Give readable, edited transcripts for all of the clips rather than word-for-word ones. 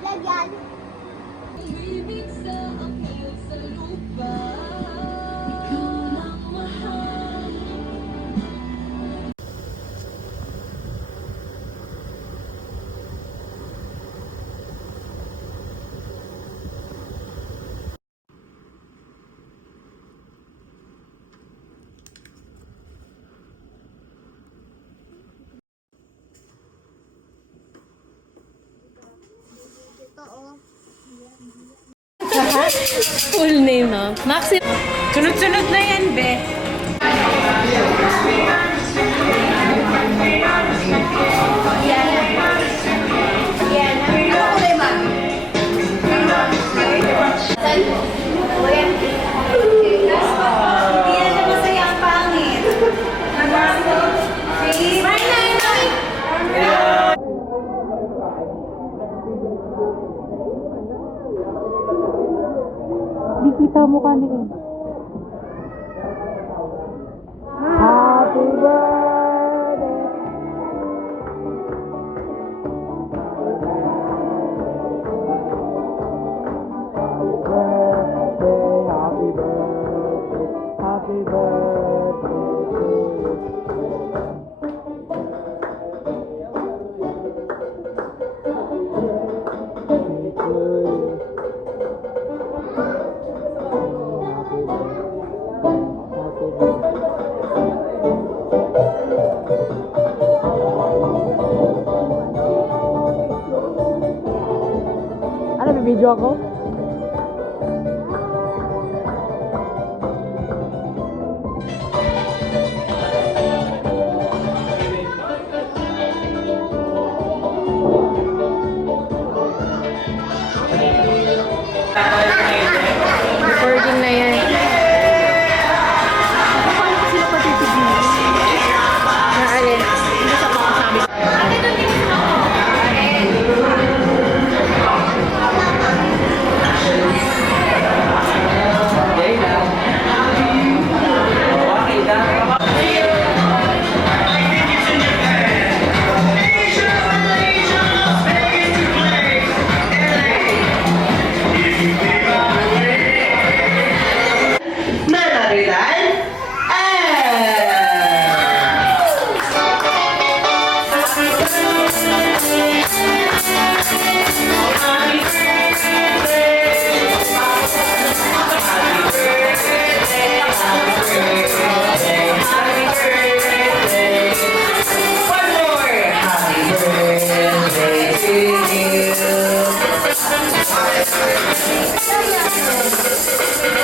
Lagyan. Ibig sa akin sa lupa, ikaw lang mahal. Full name, no? Maxi. Sunod-sunod na yan, be. Di kita mo kami eh. Happy birthday. Happy birthday, happy birthday to you. Ano, bibidyo ako? Recording na yan. Paano ko sila patitigil? Naalin. Hindi sa makasabi.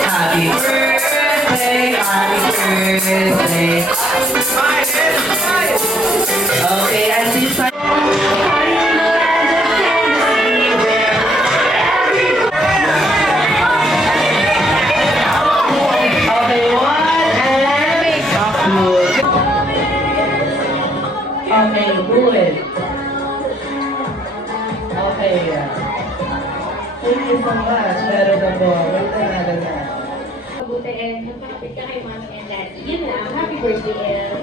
Happy birthday, happy birthday. Okay, and this time. Okay, one and good. Okay, good. Okay. Thank you so much. Meron na po. Wait na. Mabuti and magkakapit ka kay Mami and Daddy. Yun lang. Happy birthday, El.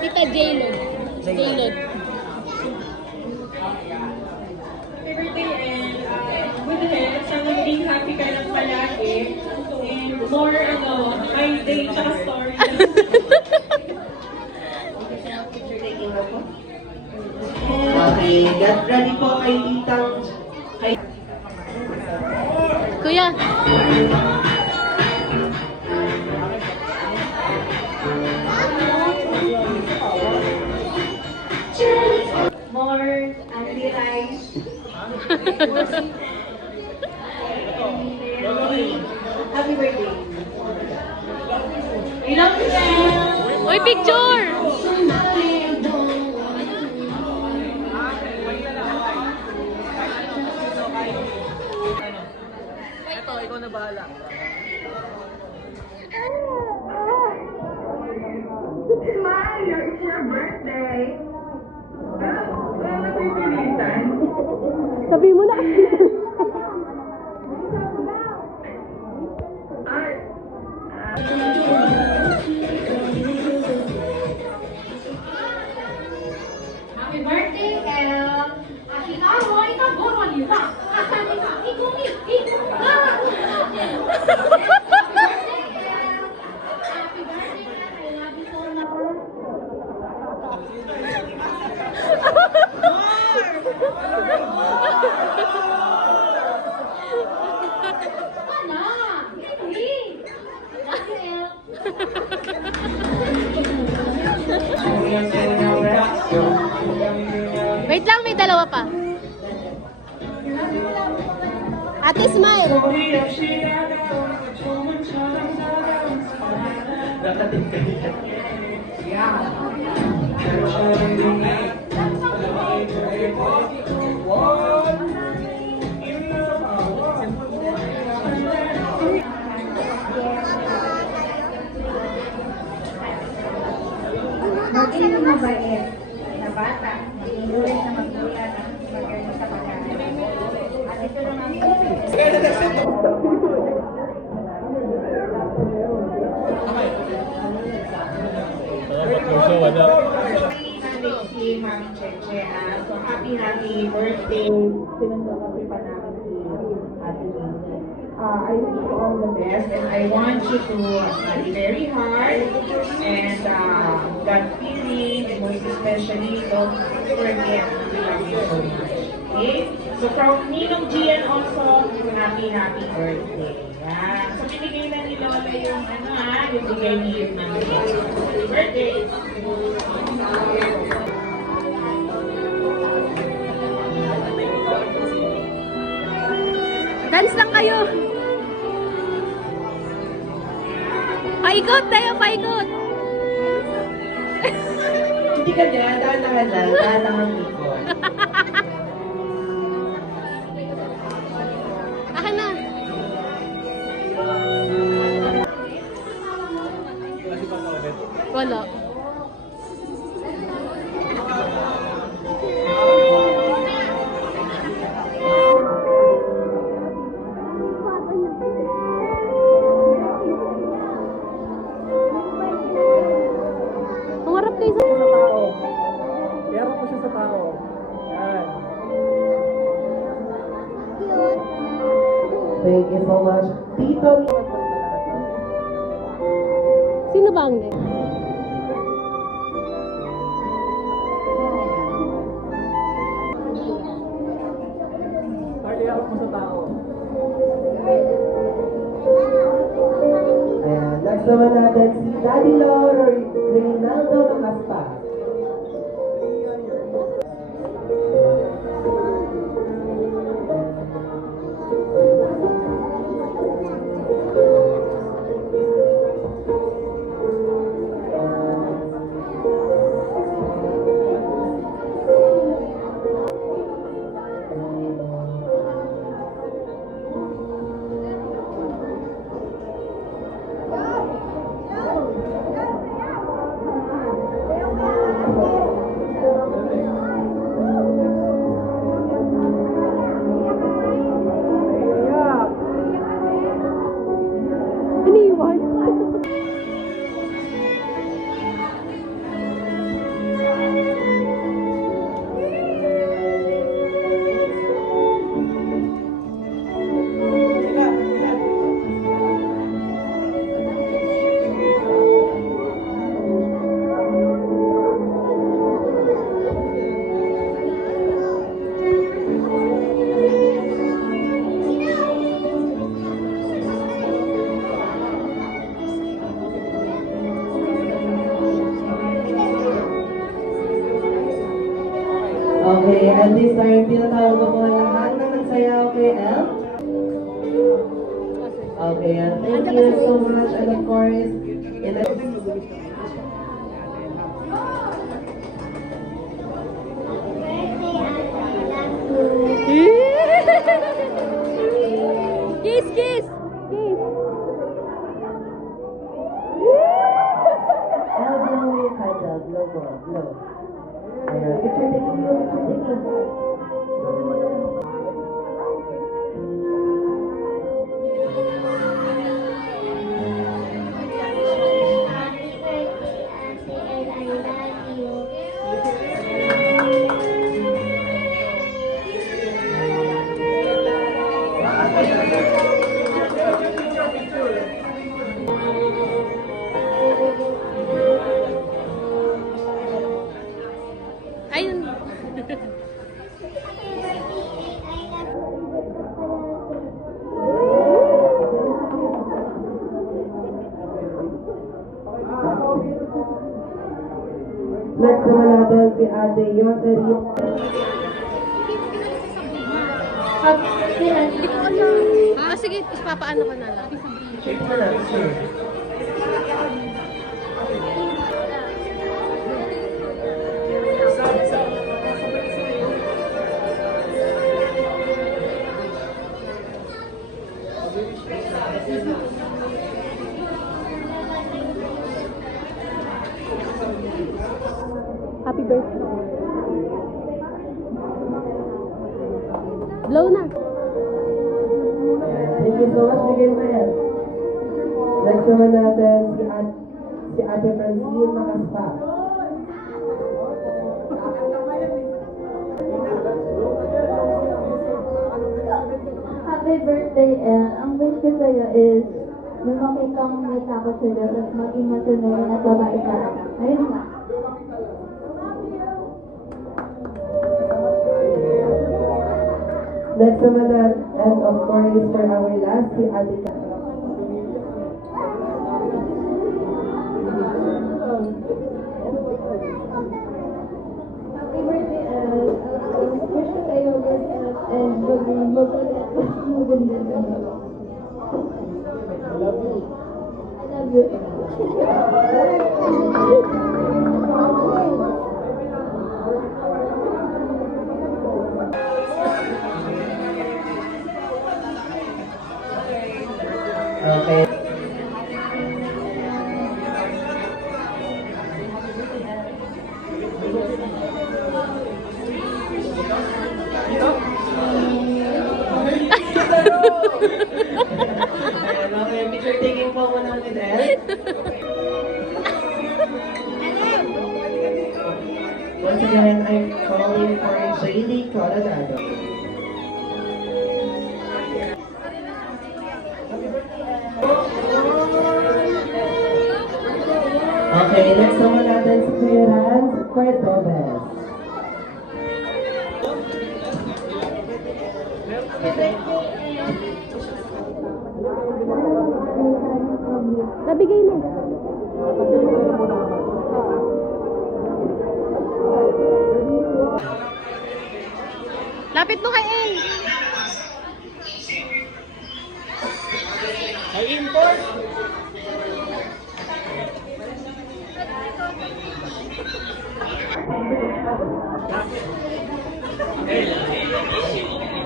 Tita J-Lo. J-Lo. Happy birthday and good health. Sana maging happy ka lang palagi. And more, my day tsaka story. Okay, get ready po kay Titang. Kuya. More anti-rice. Happy birthday. I love you, Sam. Uy, picture! Ito, ikaw na bahala. Smile, it's your birthday. Wala napipilitan. Sabi mo na. Ay, dalawa pa. Ate, smile. Nakating kayo. Maging mabait na bata, magulit na magulat, magaling sa pagkain. At ito lang ang Si Ma'am Cheche, so happy birthday. Sinundan pa namin si Ate Nini. I wish you all the best and I want you to study very hard and that feeling, and most especially don't forget we love you so much. Okay? So from Ninong Gian also, happy birthday. Yan. So binigay na ni Lola yung yung bigay ni Mami. Happy birthday! Dance lang kayo. Paikot tayo, paikot. Hindi ka dyan, dahan-dahan lang, dahan-dahan ikot. Akin na. Wala. Humarap kayo sa Tao. Iyarap mo siya sa tao. Yan. Thank you so much. Tito. Sino ba ang next? Iyarap mo sa tao. Ayan. Next naman natin si Daddy Lord or Reynaldo Macaspa. Iniwan. Okay, and this time, tinatawag ko po ang lahat na nagsayaw kay El. Okay, and thank you so much, and of course, Kiss, kiss. El, blow your candle, blow mo, blow. Ayan, picture taking you, picture taking. Ayun. Next naman natin si Ate Yoserit. Hindi ko alam. Sige, papaano ko na lang. Check mo lang, sure. Happy birthday. Blow na. Thank you so much, bigay mo yan. Next naman natin, si Ate Francine Macaspa. Happy birthday, El. Ang wish ko sa'yo is lumaki kang may takot sa Diyos at maging matununan at babae ka. Ayun na. Next naman natin, and of course, for our last, si Ate Ka. Happy birthday, El. Wish ko sa'yo good health and maging magulat at maganda sa Diyos. I love you. Okay. Okay, picture taking po muna with El. Once again, I'm calling for Shaylee Coronado. Okay, next naman natin si Kuya Rans Cordobes. Nabigay na. Lapit mo kay El. Ay, import!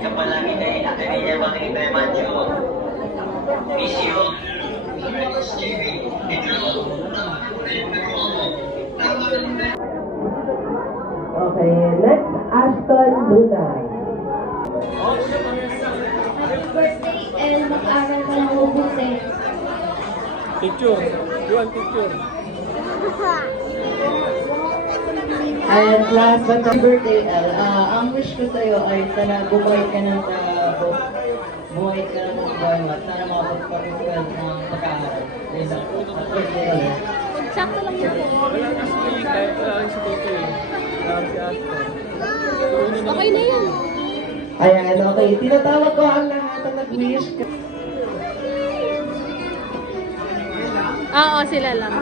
Ka palagi na inatay niya makikita yung manyo. Miss you. Okay, next, Ashton Luna. Happy birthday, El. Mag-aral ka ng mabuti. Picture. You want picture? And last but not birthday, El. Ang wish ko sa'yo ay sana bumuhay ka ng buhay ka ng buhay mo at sana makapagpag-well ng pag-aaral. Yun lang. Happy birthday, El. Sakto lang yun. Wala kasi kahit wala rin si Toto eh. Wala si Aston. Okay na yan. Ayan, okay. Tinatawag ko ang lahat na nag-wish. Oo, sila lang.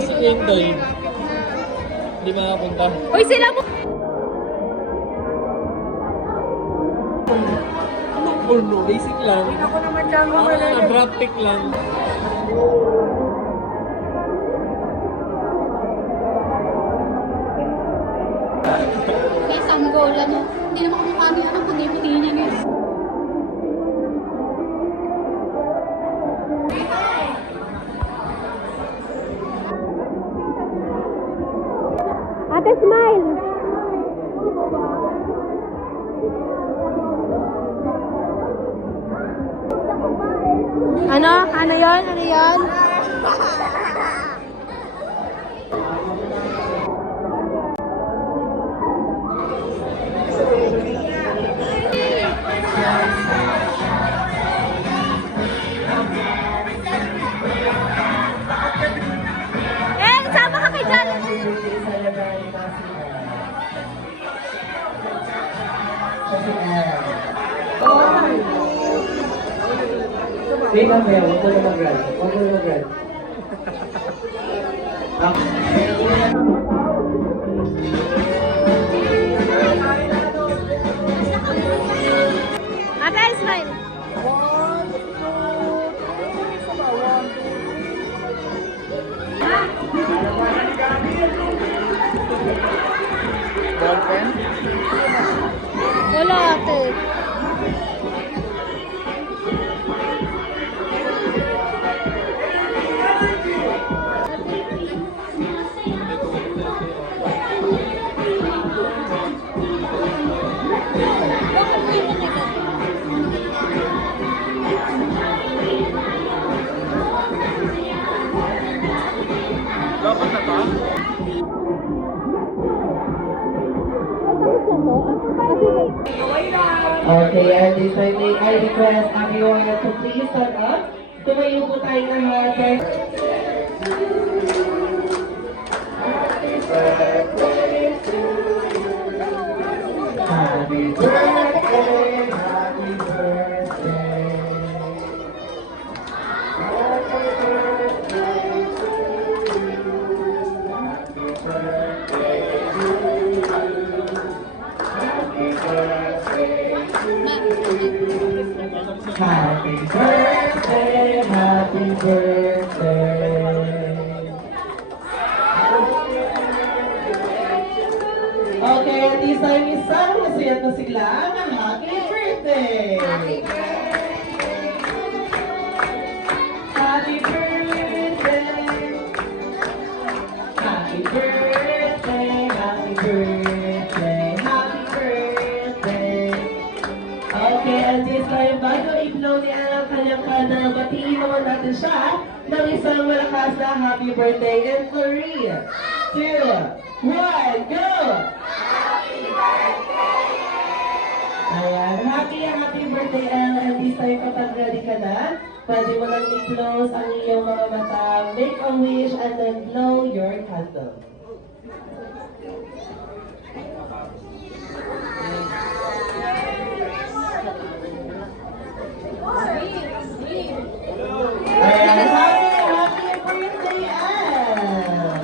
Si Indoy. Hindi makapunta. Uy, sila mo! Porno, basic lang. Ako naman lang. Drop pic lang. ni ano, puti-puti niya guys. Ate, smile! Ano? Ano yon? Ano yon? Eh, sama ka kay Jan! Wait lang kayo, huwag mo na mag-run. Huwag mo na mag-run. Ate, smile! Ballpen? Wala, ate. Dapat na ba? Okay, and this time I request everyone to please stand up. Tumayo po tayo lahat. Happy birthday, happy birthday. Happy birthday, happy birthday. Okay, at this time isang masaya na sila ng happy birthday. Happy birthday. Happy birthday. Happy birthday, happy birthday, happy birthday. Okay, at this time, bago i-blow ni Anna ang kanyang kanang, batiin naman natin siya ng isang malakas na happy birthday in 3, 2, 1, go! Happy birthday! Ayan, happy birthday, Elle. And this time, kapag ready ka na, pwede mo lang i-close ang iyong mga mata, make a wish, and then blow your candle. Ayan, happy birthday, Elle!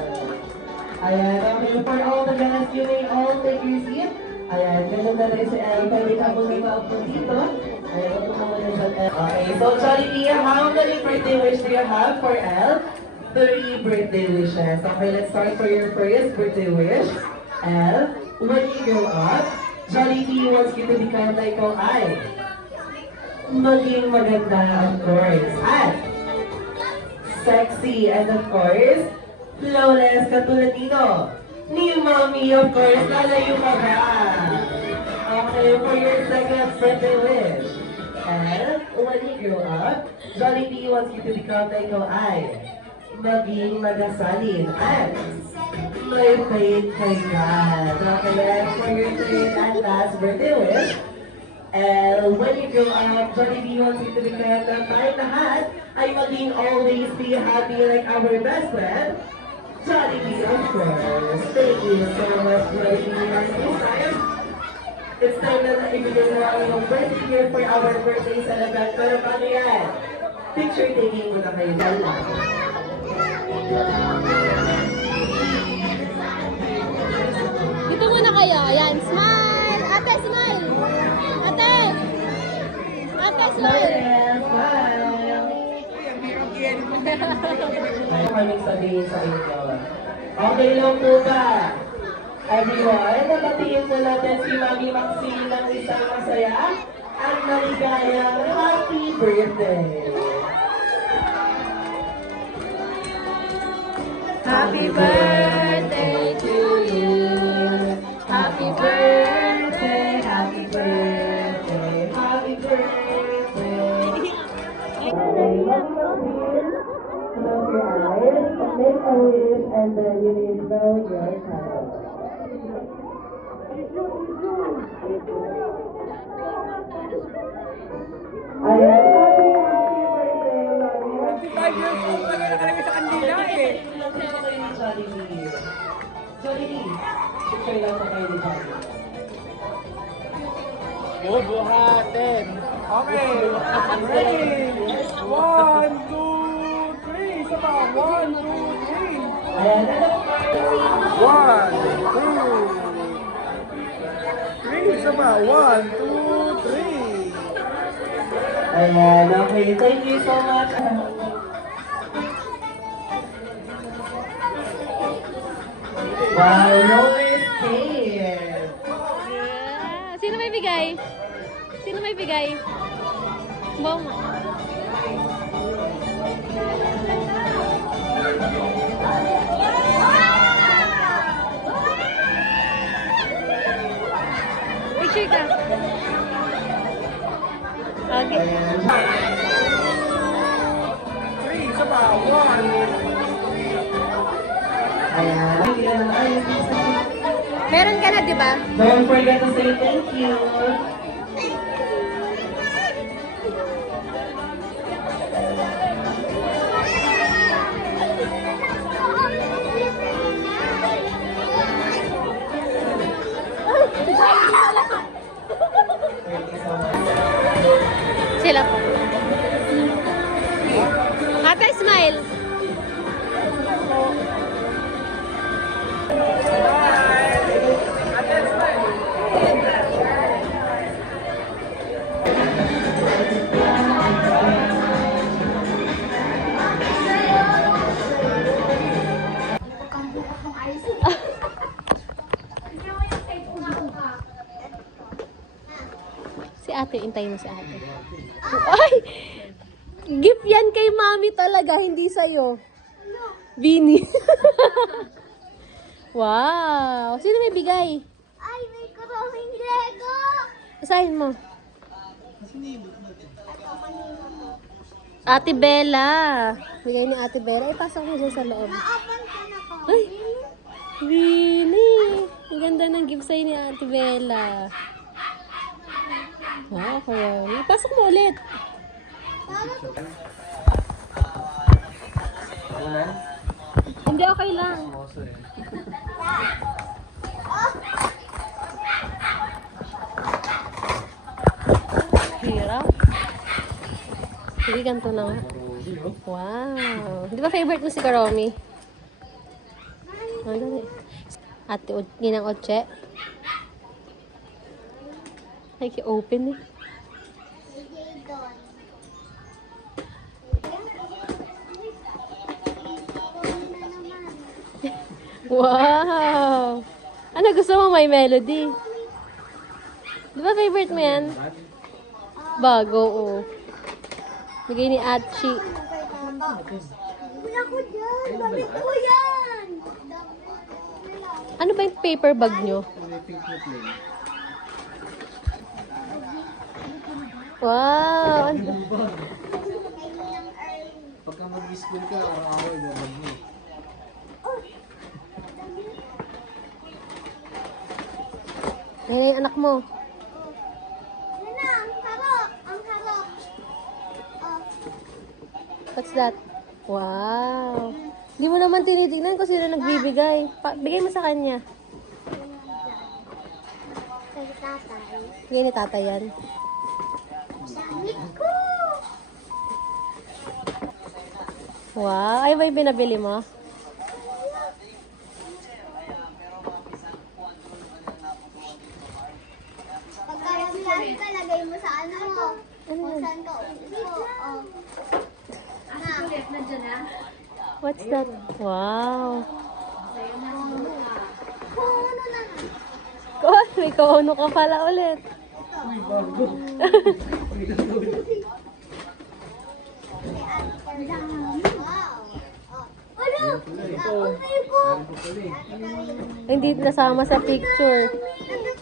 Ayan, okay, for all the guests, you may all take your seat. Ayan, ganun na rin si Elle. Pwede ka muna maupo dito. Ayan, ito mo muna siya. Okay, so Jollibee, how many birthday wishes do you have for Elle? 3 birthday wishes. Okay, let's start for your first birthday wish. Elle, when you grow up, Jollibee wants you to become like how I. Maging maganda, of course. At sexy, and of course, flawless katulad nino. Ni Mommy, of course, lalayo ka ba? Okay, for your second birthday wish. And when you grow up, Jollibee wants you to become like how I. Maging magasalin at may faith kay God. Okay, and for your third and last birthday wish, and when you grow up, Jollibee wants you to become na tayong lahat ay maging always be happy like our best friend, Jollibee, of course. Thank you so much, Jollibee. And this time, it's time na ibigay mo ang iyong birthday here for our birthday celebrant. Pero paano yan? Picture taking muna kayo dala. Dito muna kayo. Ayan, smile! Ate, smile! Ate! Ate, smile! Smile! May kaming sabihin sa inyo. Okay lang po ba? Everyone, nabatiin po natin si Mami Maxine ng isang masaya at maligayang happy birthday! Happy birthday to you. Happy birthday, happy birthday, Happy birthday! Close your eyes, make a wish, and then you will blow your candle. Ayan, happy birthday, Mami Maxine! 5 years old na nakalagay sa kandila eh. Jollibee. Jollibee. Picture lang sa kayo ni Jollibee. Bubuhatin. Okay. Ready? 1, 2, 3. Isa pa. 1, 2, 3. Ayan, ano? 1, 2, 3. Isa pa. 1, 2, 3. Ayan, okay. Thank you so much. Wow, no escape. Yeah. Sino may bigay? Sino may bigay? Bong. Picture ka. Okay. 3. Isa pa. 1. Ayan. Meron ka na, di ba? Don't forget to say thank you. Thank you so much. Sila po. Ate, smile. Si ate, intayin mo si ate. Ay! Gift yan kay mami talaga, hindi sa'yo. Bini. Wow! Sino may bigay? Ay, may karaming Lego! Basahin mo. Ate Bella. Bigay ni Ate Bella. Ipasok mo dyan sa loob. Naapan ka na ko. Ay! Bini! Ang ganda ng gift sa'yo ni Ate Bella. Wow, kaya. Ipasok mo ulit. Hindi, okay lang. Hirap. Sige, ganito na nga. Wow. Di ba favorite mo si Karomi? Ano dali? Ate, Ninang Oche. Ay, open eh. Wow! Ano gusto mo? May melody. Di ba favorite mo yan? Bago, oh. Bigay ni Achi. Wala ko dyan! Damit ko yan! Ano ba yung paper bag nyo? Wow! Pagka mag-school ka, araw-araw yung bag mo. Yan na yung anak mo. Yan na, ang harap! Ang harap! Oh. What's that? Wow! Hindi mo naman tinitignan kung sino nagbibigay. Bigay mo sa kanya. Kay tatay. Bigay ni tata yan. Damit ko! Wow! Ay ba yung binabili mo? Pagka yung plastic ka, lagay mo sa ano mo. Kung saan ka upo. Oh. Na. What's that? Wow! Kung ano na May kauno ka pala ulit. Hindi nasama sa picture.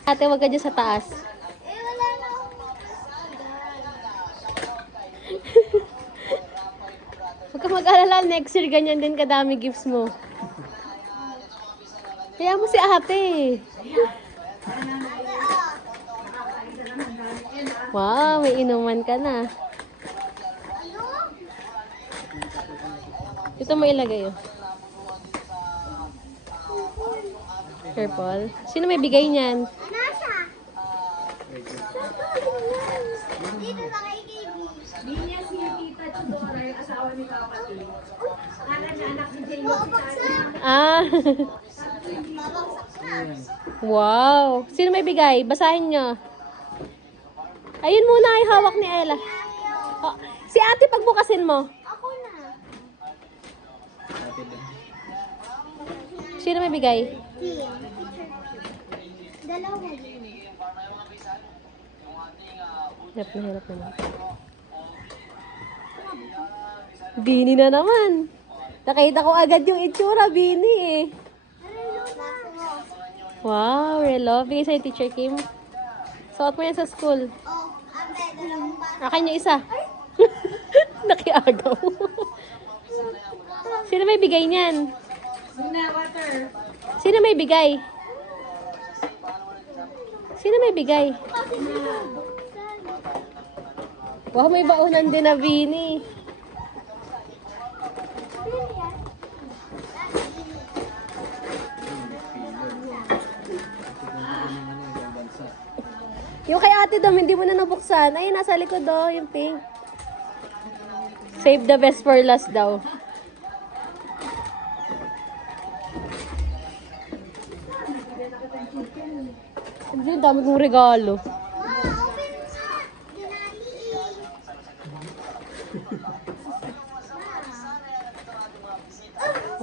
Ate, wag ka dyan sa taas. Huwag ka mag-alala, next year ganyan din kadami gifts mo. Kaya mo si ate. Wow, may inuman ka na. Ito mo ilagay yun. Purple. Sino may bigay niyan? Linya si Tita Chudora, yung asawa ni Kapatid. Akala niya anak ni Jay yung Ah. Wow. Sino may bigay? Basahin nyo. Ayun muna ay hawak ni Ella. Oh, si ate pagbukasin mo. Sino may bigay? Dalawa. Hirap naman. Bini na naman. Nakita ko agad yung itsura, Bini eh. Wow, relo. Bigay sa'yo, Teacher Kim. Suot mo yan sa school. Akin yung isa. Nakiagaw. Sino may bigay niyan? Sino may bigay? Sino may bigay? Wow, may baunan din na Bini. Yung kay ate daw, hindi mo na nabuksan. Ayun, nasa likod daw, yung pink. Save the best for last daw. Ang dami kong regalo.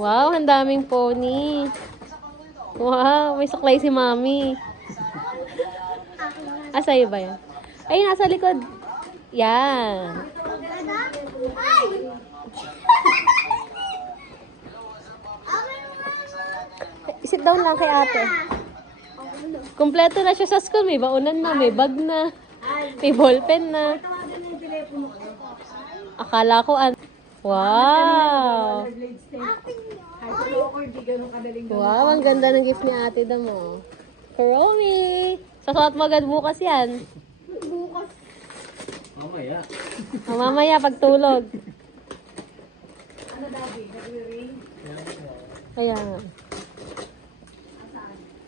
Wow, ang daming pony. Wow, may suklay si Mami. Sa'yo ba yan? Ayun, nasa likod. Yan. Sit down lang kay ate. Kompleto na siya sa school. May baunan na, may bag na, may ballpen na. Akala ko wow! Wow, ang ganda ng gift ni ate Damo. Kuromi! Sasuot mo agad bukas yan. Mamaya. Mamaya pagtulog. Kaya nga.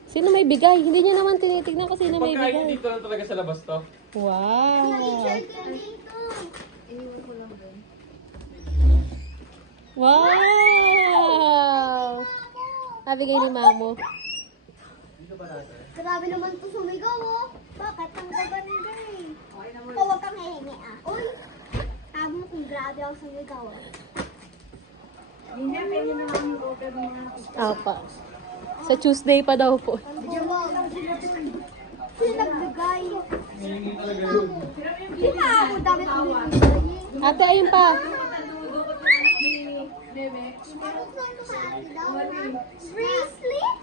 Sino may bigay? Hindi niya naman tinitignan kasi sino may Pagkain bigay. dito lang talaga sa labas to. Wow! Wow! Nabigay ni Mamo. Grabe naman to sumigaw, oh. Bakit? Ang gaganda eh. O, huwag kang hihingi, ah. Uy! Sabi mo kung grabe ako sumigaw, eh. Linya, pwede na lang yung order mo nga. Apa. Sa Tuesday pa daw po. Sino nagbigay? Di ba ako dami kong bibigay? Ate, ayun pa. Bracelet?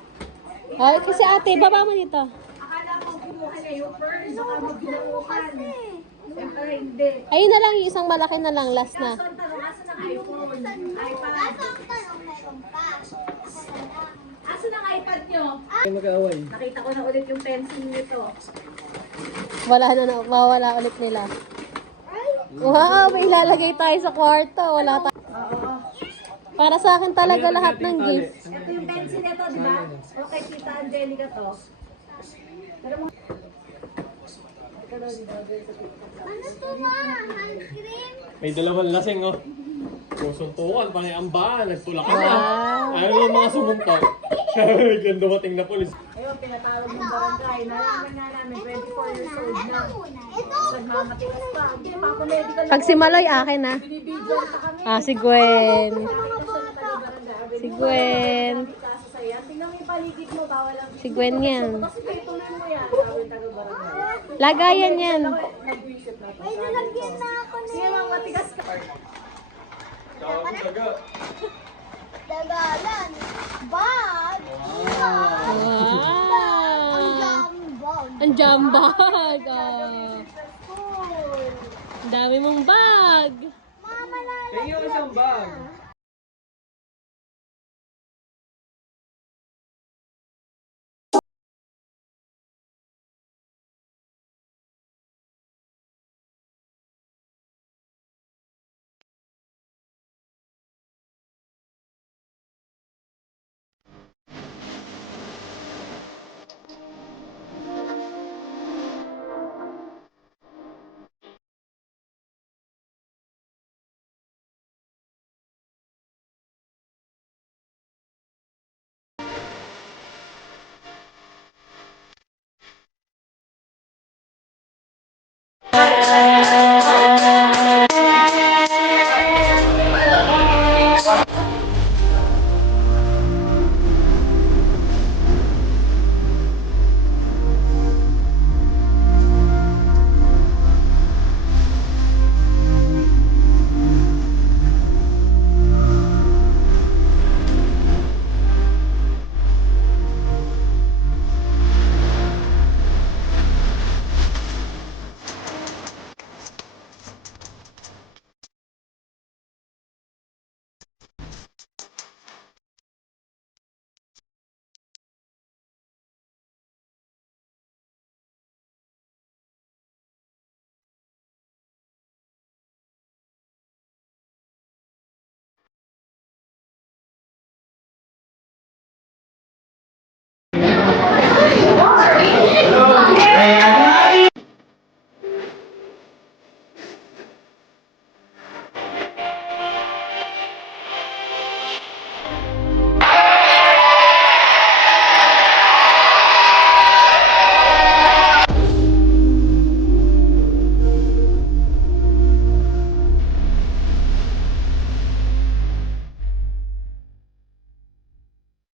Ay, kasi ate, baba mo dito. Akala ko kinuha niya yung first, baka magbinukan. Siyempre, hindi. Ayun na lang, yung isang malaki na lang, last na. So, ang tanong, asa ng iPhone? iPad. Kaso ang tanong, meron pa. Asa ng iPad nyo? Ay, mag-aaway. Nakita ko na ulit yung pencil nito. Mawala ulit nila. Wow, may ilalagay tayo sa kwarto. Wala tayo. Para sa akin talaga lahat ng gift. Ito yung pencil nito, di ba? Okay, Tita Angelica to. Ano to ba? Hand cream? May dalawang lasing, oh. Susuntukan, pangiambaan, nagtulakan na. Wow. Ayaw yung mga sumuntok. Biglang dumating na polis. Ayun, pinatawag ng barangay. Nalaman nga namin, 24 years old na. Ito? Nagmamatigas pa. Hindi pa ako medical. Pag si Maloy, akin na. Binibidyon pa kami. Si Gwen. Nakita siya na taga-barangay. Si Gwen. Kaso saya. Si Gwen yan. Lagayan yan. May nalagyan na ako niya. Dagalan. Bag. Wow! Jambag. Ang jambag. Oh. Ang dami mong bag. Mama na. Kaya yung isang bag.